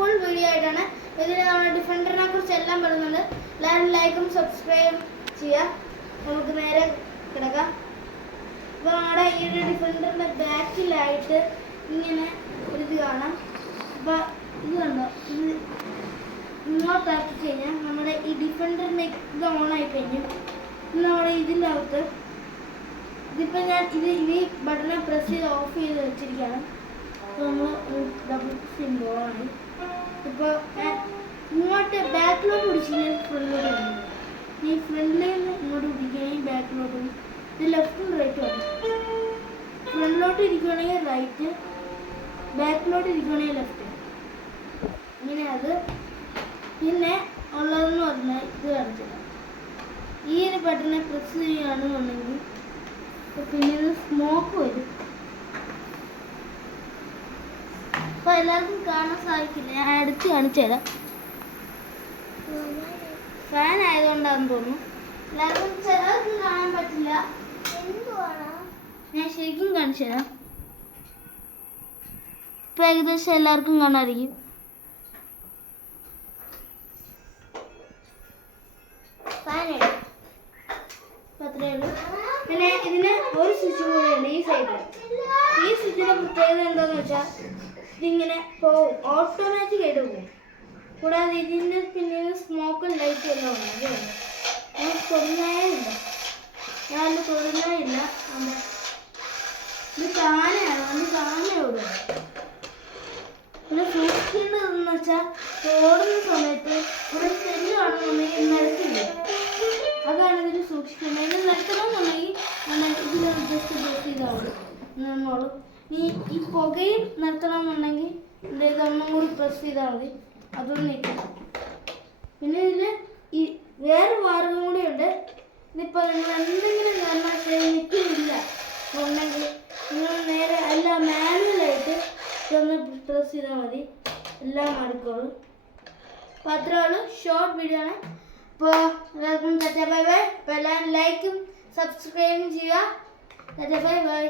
Full video ആയിട്ടാണ്. ഇതിൽ നമ്മൾ ഡിഫൻഡറിനെ കുറിച്ച് എല്ലാം പറയുന്നുണ്ട്. എല്ലാവരും ലൈക്കും സബ്സ്ക്രൈബ് ചെയ്യുക. നമുക്ക് നേരെ കിടക്കാം. അപ്പോൾ നമ്മുടെ ഈ ഒരു ഡിഫൻഡറിൻ്റെ ബാക്കിലായിട്ട് ഇങ്ങനെ ഒരു ഇത് കാണാം. അപ്പോൾ ഇത് കണ്ടോ, ഇത് ഇങ്ങോട്ടാക്കി കഴിഞ്ഞാൽ നമ്മുടെ ഈ ഡിഫൻഡറിൻ്റെ ഇത് ഓണായി കഴിഞ്ഞു. നമ്മുടെ ഇതിനകത്ത് ഇതിപ്പോൾ ഞാൻ ഈ ബട്ടനെ പ്രസ് ചെയ്ത് ഓഫ് ചെയ്ത് വെച്ചിരിക്കുകയാണ്. അപ്പോൾ നമ്മൾ ഡബിൾ സിംബിൾ ഓണായി. ഇപ്പോൾ ഇങ്ങോട്ട് ബാക്കിലോട്ട് പിടിച്ചിങ്ങനെ ഫ്രണ്ടിലോട്ട് വരുന്നത്. ഈ ഫ്രണ്ടിൽ നിന്ന് ഇങ്ങോട്ട് പിടിക്കുകയാണെങ്കിൽ ബാക്കിലോട്ട് പോയി. ഇത് ലെഫ്റ്റും റൈറ്റും ആണ്. ഫ്രണ്ടിലോട്ട് ഇരിക്കുകയാണെങ്കിൽ റൈറ്റ്, ബാക്കിലോട്ട് ഇരിക്കുകയാണെങ്കിൽ ലെഫ്റ്റ്. ഇങ്ങനെ അത് പിന്നെ ഉള്ളതെന്ന് പറഞ്ഞാൽ ഇത് കാണിച്ചില്ല. ഈ ഒരു ബട്ടനെ പ്രസ് ചെയ്യുകയാണെന്നുണ്ടെങ്കിൽ പിന്നെ ഇത് സ്മോക്ക് വരും. അപ്പോൾ എല്ലാവർക്കും കാണാൻ സാധിക്കില്ല, ഞാൻ അടുത്ത് കാണിച്ചു തരാം. ഫാൻ ആയതുകൊണ്ടാണെന്ന് തോന്നുന്നു. എല്ലാവർക്കും ചിലർക്കും കാണാൻ പറ്റില്ല. ഞാൻ ശരിക്കും കാണിച്ചു തരാം. ഇപ്പം ഏകദേശം എല്ലാവർക്കും കാണാതിരിക്കും. അത്രയേ ഉള്ളൂ. പിന്നെ ഇതിന് ഒരു സ്വിച്ച് കൂടെ ഉണ്ട് ഈ സൈഡിൽ. ഈ സ്വിച്ചിൻ്റെ പ്രത്യേകത എന്താണെന്ന് വെച്ചാൽ ഇതിങ്ങനെ പോവും, ഓട്ടോമാറ്റിക് ആയിട്ട് പോകും. കൂടാതെ ഇതിൻ്റെ പിന്നീട് സ്മോക്കും ലൈറ്റും എല്ലാം ഉണ്ട്. ഞാൻ തൊടുന്നേയില്ല, ഇത് താനെയാണ്, വണ്ടി താനെ ഓടുക. പിന്നെ സൂക്ഷിക്കേണ്ടതെന്ന് വെച്ചാൽ ഓടുന്ന സമയത്ത് ഇവിടെ ചെല്ലുകയാണെന്നുണ്ടെങ്കിൽ നിരത്തില്ല. അതാണ് ഇതിൽ സൂക്ഷിക്കേണ്ടത്. ഇത് നിർത്തണമെന്നുണ്ടെങ്കിൽ ഇതിലൊരു ജസ്റ്റ് പ്രസ് ചെയ്താൽ നിന്നോളൂ. ഈ പുകയും നിർത്തണമെന്നുണ്ടെങ്കിൽ ഇതൊന്നും കൂടി പ്രസ് ചെയ്താൽ മതി, അതൊന്നും നിൽക്കും. പിന്നെ ഇതിൽ ഈ വേറെ മാർഗം കൂടിയുണ്ട്. ഇതിപ്പോൾ നിങ്ങൾ എന്തെങ്കിലും കാരണവശാൽ നിൽക്കുന്നില്ല ഉണ്ടെങ്കിൽ നിങ്ങൾ നേരെ എല്ലാം മാനുവലായിട്ട് ഇതൊന്ന് പ്രസ് ചെയ്താൽ മതി, എല്ലാം മാറിക്കോളും. അപ്പോൾ അത്രയുള്ളൂ, ഷോർട്ട് വീഡിയോ ആണ്. അപ്പോൾ എല്ലാവർക്കും ബൈ ബൈ. അപ്പോൾ എല്ലാവരും ലൈക്കും സബ്സ്ക്രൈബും ചെയ്യുക. Bye bye.